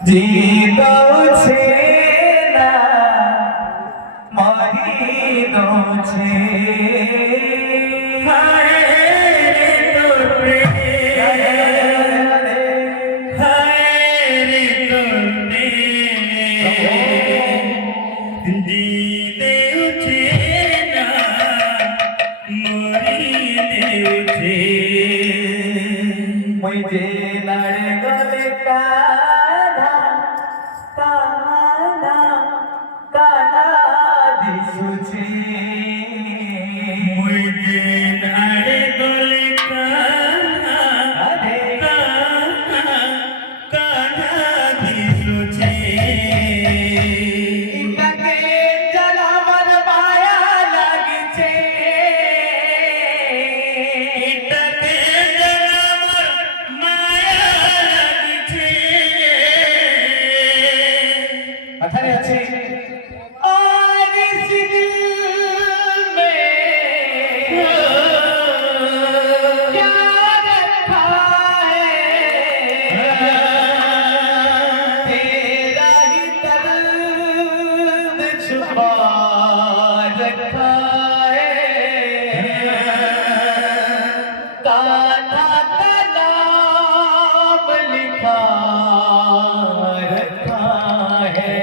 જીતો છે ના મરીનો છે मुझे लड़ गले काना काना काना दिसु छे मुझे लड़ गले काना काना काना दिसु छे इनके जलावन माया लागी छे अठारे अच्छे और इस दिल में क्या रखा है तेरा ही दर्द छुपा रखा है कान्हा का नाम लिखा रखा है